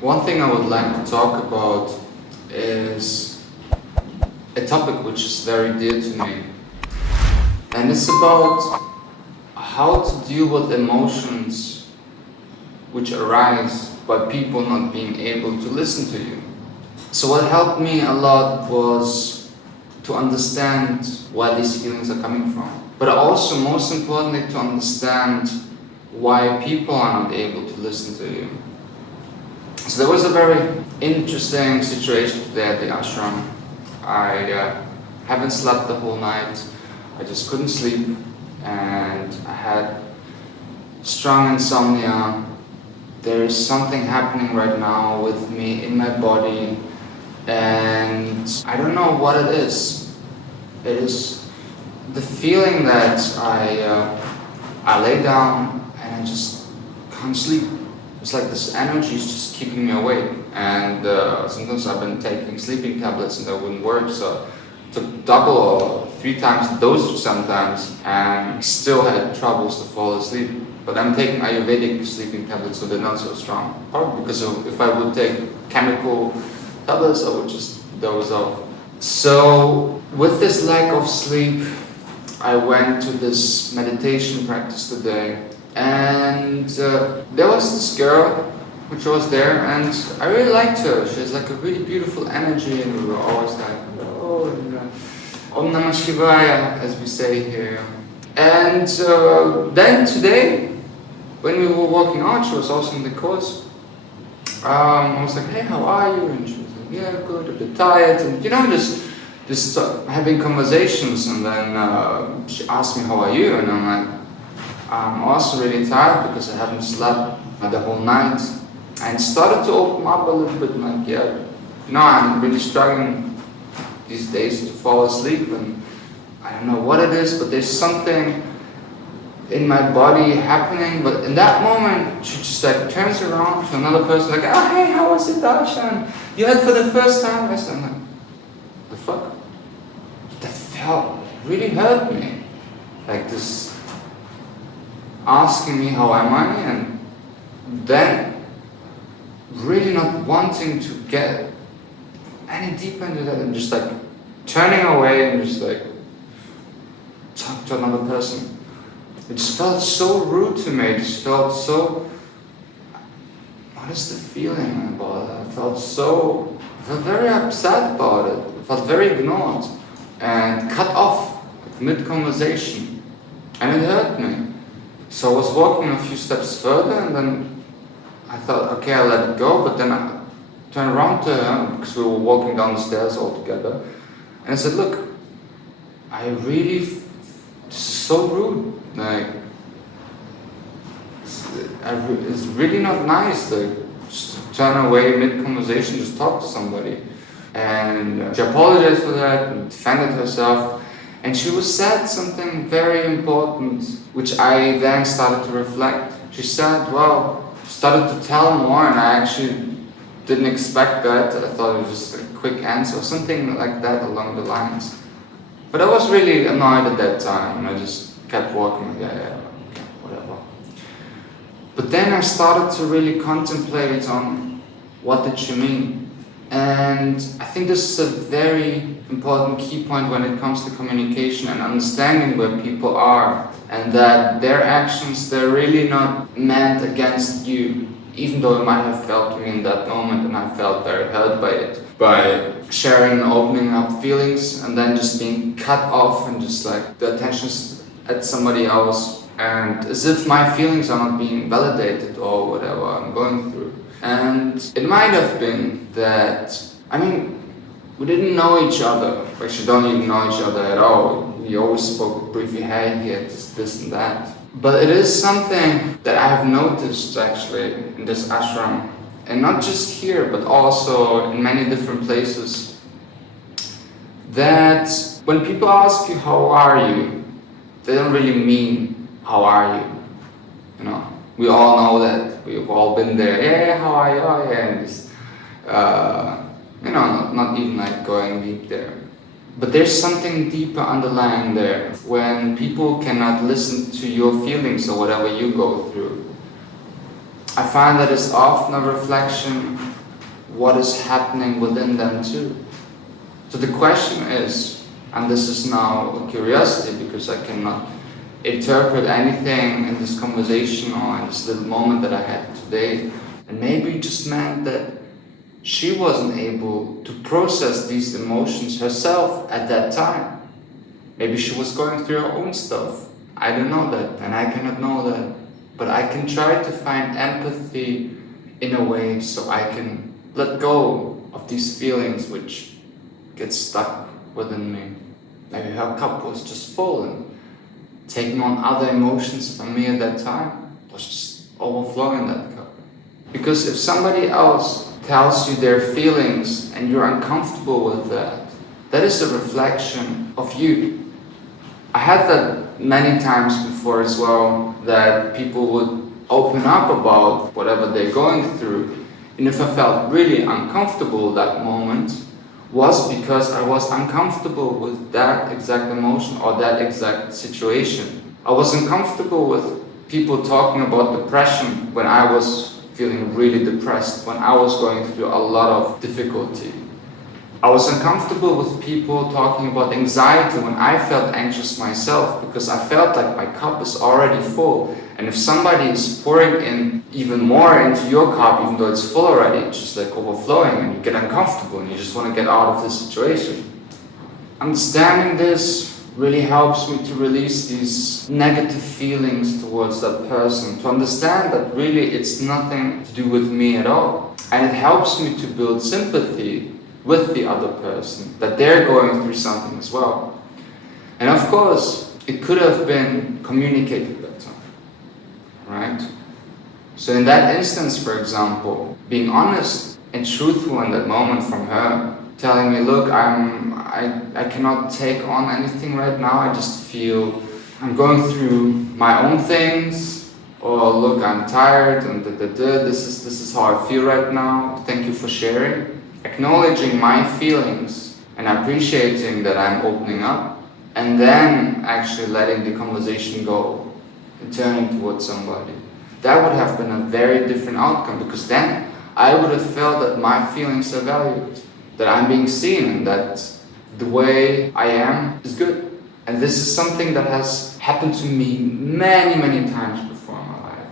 One thing I would like to talk about is a topic which is very dear to me, and it's about how to deal with emotions which arise by people not being able to listen to you. So what helped me a lot was to understand where these feelings are coming from, but also most importantly to understand why people are not able to listen to you. So there was a very interesting situation today at the ashram. I haven't slept the whole night. I just couldn't sleep, and I had strong insomnia. There is something happening right now with me in my body, and I don't know what it is. It is the feeling that I lay down and I just can't sleep. It's like this energy is just keeping me awake, and sometimes I've been taking sleeping tablets and that wouldn't work, so I took double or 3 times the dosage sometimes and still had troubles to fall asleep. But I'm taking Ayurvedic sleeping tablets, so they're not so strong. Probably because if I would take chemical tablets, I would just doze off. So with this lack of sleep, I went to this meditation practice today. And there was this girl which was there, and I really liked her. She has like a really beautiful energy, and we were always like, oh, Om Namah Shivaya, as we say here. And then today, when we were walking out, she was also in the course. I was like, hey, how are you? And she was like, yeah, good, a bit tired, and just having conversations. And then she asked me, how are you? And I'm like, I'm also really tired because I haven't slept the whole night, and started to open up a little bit, like, yeah, I'm really struggling these days to fall asleep, and I don't know what it is, but there's something in my body happening. But in that moment, she just like turns around to another person, like, oh, hey, how was it, Darshan? You had for the first time? I'm like, the fuck? That really hurt me, like this. Asking me how am I, and then really not wanting to get any deeper into that, and just like turning away and just like talk to another person. It just felt so rude to me. It just felt so, what is the feeling about it? I felt very upset about it. I felt very ignored and cut off mid-conversation, and it hurt me. So I was walking a few steps further, and then I thought, okay, I'll let it go. But then I turned around to her, because we were walking down the stairs all together, and I said, look, this is so rude. Like, it's really not nice to just turn away mid-conversation, just talk to somebody. And she apologized for that and defended herself. And she said something very important, which I then started to reflect. She said, started to tell more, and I actually didn't expect that. I thought it was just a quick answer, or something like that along the lines. But I was really annoyed at that time, and I just kept walking, okay, whatever. But then I started to really contemplate on what did she mean. And I think this is a very important key point when it comes to communication and understanding where people are, and that their actions, they're really not meant against you, even though it might have felt to me in that moment, and I felt very hurt by it, by sharing and opening up feelings and then just being cut off, and just like the attention's at somebody else, and as if my feelings are not being validated or whatever I'm going through. And it might have been that, we didn't know each other. Actually, don't even know each other at all. We always spoke briefly, hey, here, this and that. But it is something that I have noticed actually in this ashram, and not just here, but also in many different places, that when people ask you, how are you, they don't really mean, how are you? We all know that. We've all been there. Yeah, how are you? Oh, yeah. And just, not even like going deep there. But there's something deeper underlying there. When people cannot listen to your feelings or whatever you go through, I find that it's often a reflection what is happening within them too. So the question is, and this is now a curiosity because I cannot interpret anything in this conversation or in this little moment that I had today, and maybe it just meant that she wasn't able to process these emotions herself at that time. Maybe she was going through her own stuff. I don't know that, and I cannot know that. But I can try to find empathy in a way so I can let go of these feelings which get stuck within me. Maybe her cup was just full and taking on other emotions from me at that time was just overflowing that cup. Because if somebody else tells you their feelings and you're uncomfortable with that, that is a reflection of you. I had that many times before as well, that people would open up about whatever they're going through, and if I felt really uncomfortable that moment, was because I was uncomfortable with that exact emotion or that exact situation. I was uncomfortable with people talking about depression when I was feeling really depressed, when I was going through a lot of difficulty. I was uncomfortable with people talking about anxiety when I felt anxious myself, because I felt like my cup is already full, and if somebody is pouring in even more into your cup, even though it's full already, it's just like overflowing and you get uncomfortable and you just want to get out of this situation. Understanding this really helps me to release these negative feelings towards that person, to understand that really it's nothing to do with me at all. And it helps me to build sympathy with the other person, that they're going through something as well. And of course, it could have been communicated better, right? So in that instance, for example, being honest and truthful in that moment from her, telling me, look, I cannot take on anything right now, I just feel I'm going through my own things, or look, I'm tired, and this is how I feel right now, thank you for sharing. Acknowledging my feelings and appreciating that I'm opening up, and then actually letting the conversation go and turning towards somebody. That would have been a very different outcome, because then I would have felt that my feelings are valued, that I'm being seen, and that the way I am is good. And this is something that has happened to me many times before in my life.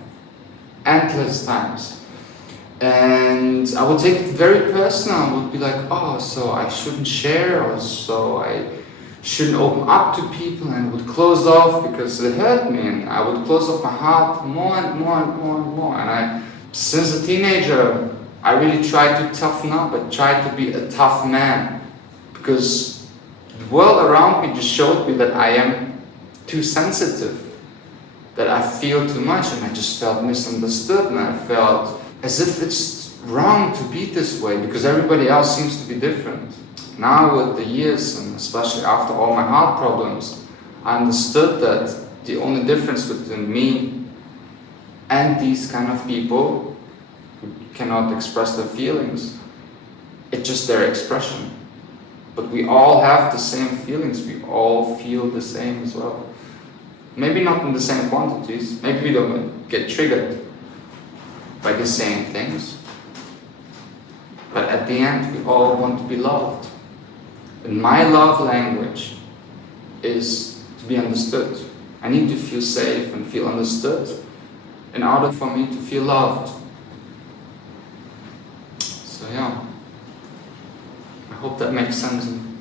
Endless times. And I would take it very personal. I would be like, oh, so I shouldn't share, or so I shouldn't open up to people, and would close off because it hurt me, and I would close off my heart more and more. And since a teenager, I really tried to toughen up. I tried to be a tough man, because the world around me just showed me that I am too sensitive, that I feel too much, and I just felt misunderstood, and I felt as if it's wrong to be this way because everybody else seems to be different. Now with the years, and especially after all my heart problems, I understood that the only difference between me and these kind of people who cannot express their feelings, it's just their expression. But we all have the same feelings, we all feel the same as well. Maybe not in the same quantities, maybe we don't get triggered by the same things, but at the end we all want to be loved. And my love language is to be understood. I need to feel safe and feel understood in order for me to feel loved. So yeah, I hope that makes sense and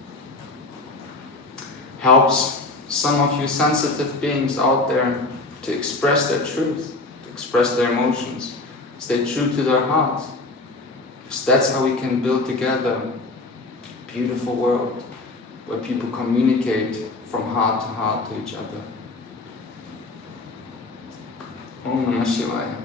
helps some of you sensitive beings out there to express their truth, to express their emotions. Stay true to their heart, because that's how we can build together a beautiful world where people communicate from heart to heart to each other. Om Namah Shivaya.